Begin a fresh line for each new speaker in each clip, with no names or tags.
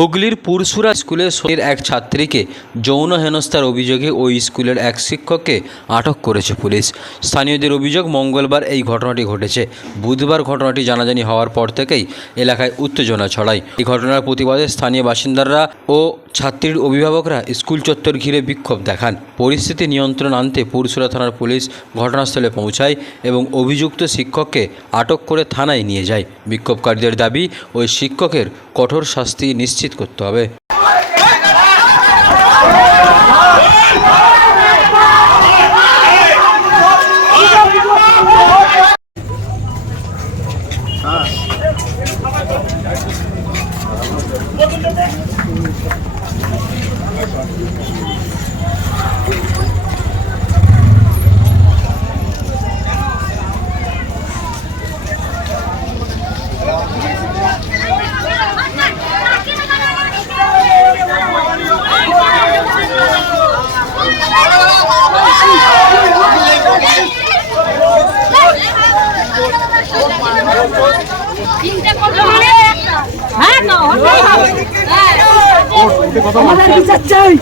হুগলির পুরসুরা স্কুলে এক ছাত্রীকে যৌন হেনস্থার অভিযোগে ওই স্কুলের এক শিক্ষককে আটক করেছে পুলিশ। স্থানীয়দের অভিযোগ, মঙ্গলবার এই ঘটনাটি ঘটেছে। বুধবার ঘটনাটি জানাজানি হওয়ার পর থেকেই এলাকায় উত্তেজনা ছড়ায়। এই ঘটনার প্রতিবাদে স্থানীয় বাসিন্দারা ও ছাত্রীর অভিভাবকরা স্কুল চত্বর ঘিরে বিক্ষোভ দেখান। পরিস্থিতি নিয়ন্ত্রণ আনতে পুরসুরা থানার পুলিশ ঘটনাস্থলে পৌঁছায় এবং অভিযুক্ত শিক্ষককে আটক করে থানায় নিয়ে যায়। বিক্ষোভকারীদের দাবি, ওই শিক্ষকের কঠোর শাস্তি নিশ্চিত করতে হবে
Thank তো হতেই হবে হ্যাঁ
আমাদের বিচার চাই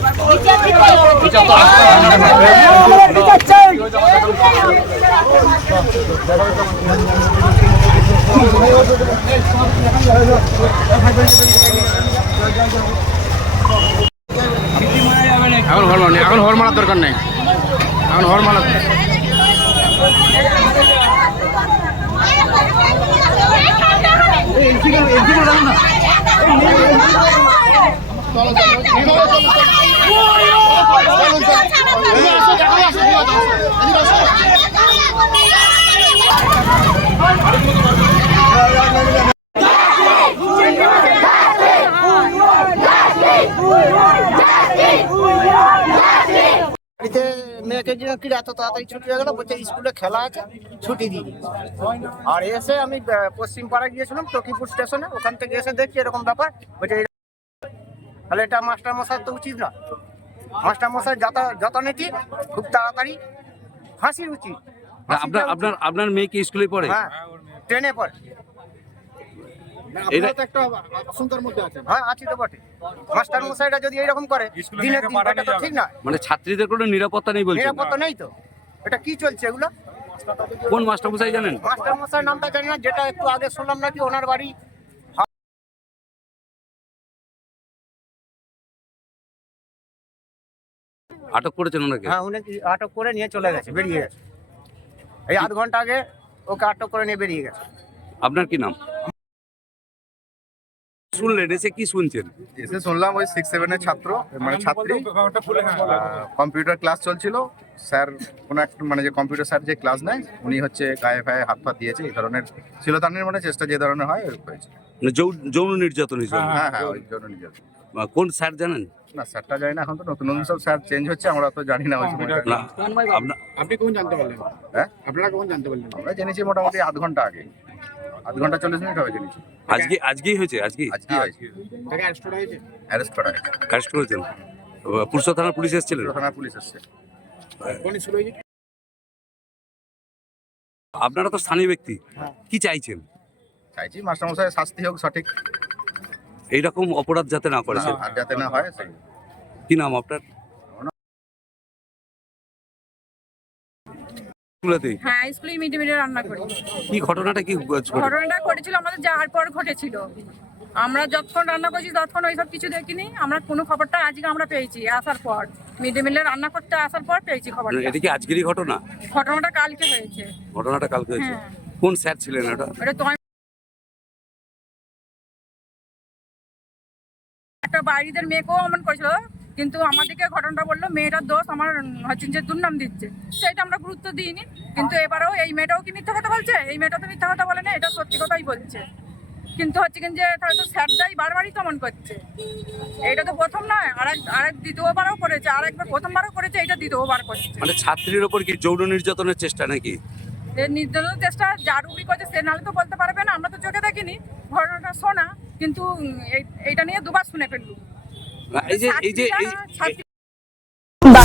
এখন হর এখন মারার দরকার নেই। এখন হর
মেয়েকে যে এত তাড়াতাড়ি ছুটি হয়ে বলছে স্কুলে খেলা আছে, ছুটি আর এসে আমি পশ্চিম পাড়া গিয়েছিলাম, টকিপুর স্টেশনে, ওখান থেকে এসে দেখছি এরকম ব্যাপার, বলছে তাহলে এটা মাস্টার মশাই তো উচিত না। মাস্টার মশাই যত যথানীতি খুব তাড়াতাড়ি ফাঁসি উচিত।
আপনার। আপনার আপনার মেয়ে কি স্কুলে পড়ে?
হ্যাঁ ট্রেনে পড়ে।
এটা
হ্যাঁ আছি তো বটে। মাস্টার মশাইটা যদি এইরকম করে দিনের দিন এটা তো ঠিক না।
মানে ছাত্রীদের কোনো নিরাপত্তা নেই বলছেন?
নিরাপত্তা নেই তো। এটা কি চলছে এগুলো?
কোন মাস্টার মশাই জানেন?
মাস্টার মশাই নামটা জানি না যেটা একটু আগে শুনলাম নাকি ওনার বাড়ি
আটক করেছেন ওনাকে?
হ্যাঁ উনি কি আটক করে নিয়ে চলে গেছে বেরিয়ে গেছে। এই আধ ঘণ্টা আগে ওকে আটক করে নিয়ে বেরিয়ে গেছে।
আপনার কি নাম? শুনলেন এসে কি শুনছেন?
এসে শুনলাম ওই সিক্স সেভেনের ছাত্র মানে ছাত্রী। কম্পিউটার ক্লাস চলছিল। স্যার কোনো একটা মানে যে কম্পিউটার স্যার যে ক্লাস নেয় উনি হচ্ছে গায়ে ফায়ে হাত ফাত দিয়েছে এই ধরনের শিলতানের মানে চেষ্টা যে ধরনের হয় হয়েছে।
মানে যৌন নির্যাতন হিসেবে।
হ্যাঁ হ্যাঁ ওই জন্য নিজের
কোন স্যার জানেন?
না স্যারটা জানি না এখন তো নতুন নতুন সব স্যার চেঞ্জ হচ্ছে আমরা তো জানি না ওই সময়টা।
না
আপনি কখন জানতে পারলেন?
হ্যাঁ?
আপনারা কখন জানতে পারলেন?
আমরা জেনেছি মোটামুটি আধ ঘণ্টা আগে। আধ ঘণ্টা চল্লিশ মিনিট হবে জেনেছি।
আজকে আজকেই হয়েছে আজকে
আজকে। হয়েছে
অ্যারেস্ট করা হয়েছে?
অ্যারেস্ট করা হয়েছে।
অ্যারেস্ট করেছেন? পুলিশ থানার পুলিশ এসেছিলেন?
থানার পুলিশ এসছে।
কোন স্কুল হয়েছে
আপনারা তো স্থানীয় ব্যক্তি। কি চাইছেন?
চাইছি মাস্টারমশাই শাস্তি হোক সঠিক।
এইরকম অপরাধ যাতে না করে
আর যাতে না হয় সেই।
কি নাম আপনার? স্কুলেতেই?
হ্যাঁ স্কুলে মিড ডে মিলে রান্না করি।
কি ঘটনাটা কি ঘটেছে?
ঘটনাটা ঘটেছিল আমাদের যাওয়ার পর ঘটেছিল। আমরা যতক্ষণ রান্না করছি ততক্ষণ ওইসব কিছু দেখিনি। আমরা কোনো খবরটা আজকে আমরা পেয়েছি আসার পর। মিড ডে মিলে রান্না করতে আসার পর পেয়েছি খবরটা।
এটা কি আজকেরই ঘটনা?
ঘটনাটা কালকে হয়েছে।
ঘটনাটা কালকে হয়েছে।
হ্যাঁ।
কোন স্যার ছিলেন এটা
ওটা তো একটা বাইরেদের মেয়েকেও অমন করেছিল কিন্তু আমাদেরকে ঘটনাটা বলল মেয়েটার দোষ আমার হচ্ছে যে দুর্নাম দিচ্ছে। সেটা আমরা গুরুত্ব দিইনি কিন্তু এবারেও এই মেয়েটাও কি মিথ্যা কথা বলছে? এই মেয়েটা তো মিথ্যা কথা বলে না এটা সত্যি কথাই বলছে। কিন্তু হচ্ছে কিন্তু যে তাহলে তো স্যারটাই বারবারই তো অমন করছে। এটা তো প্রথম নয় আরেক আরেক দ্বিতীয়বারও করেছে আরেকবার প্রথমবারও করেছে এটা দ্বিতীয়বার করছে।
মানে ছাত্রীর ওপর কি যৌন নির্যাতনের চেষ্টা নাকি?
এর নির্যাতন চেষ্টা যার উপরই করছে সে নাহলে তো বলতে পারবে না আমরা তো চোখে দেখিনি। ঘটনাটা শোনা কিন্তু এই- এইটা নিয়ে দুবার শুনে
ফেললু এই যে এই যে